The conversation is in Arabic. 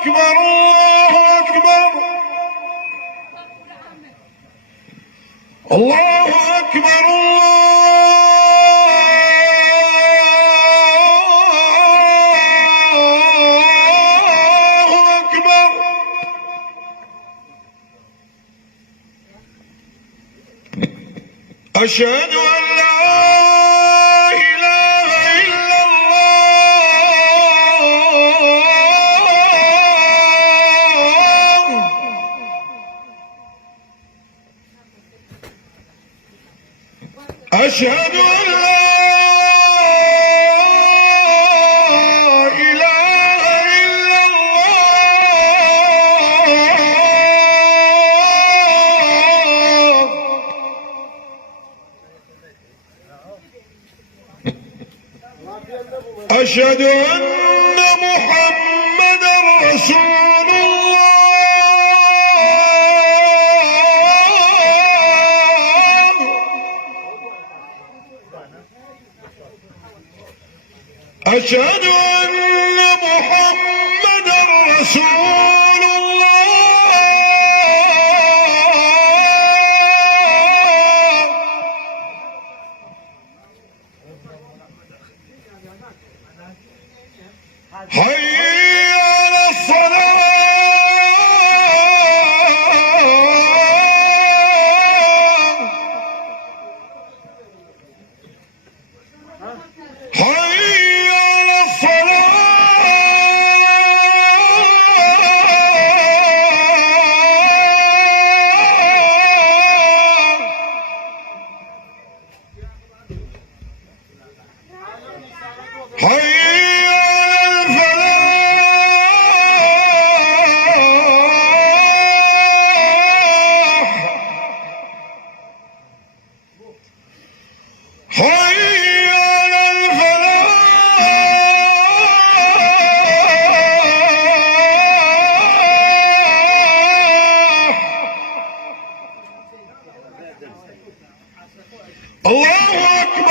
أكبر الله أكبر الله أكبر الله أكبر. أشهد أن لا إله إلا الله. أشهد أن لا إله إلا الله. أشهد أن محمدا رسول الله. أشهد أن محمدا رسول الله. حي على الصلاة. حي على الصلاة. حي حي على الفلاح. الله أكبر.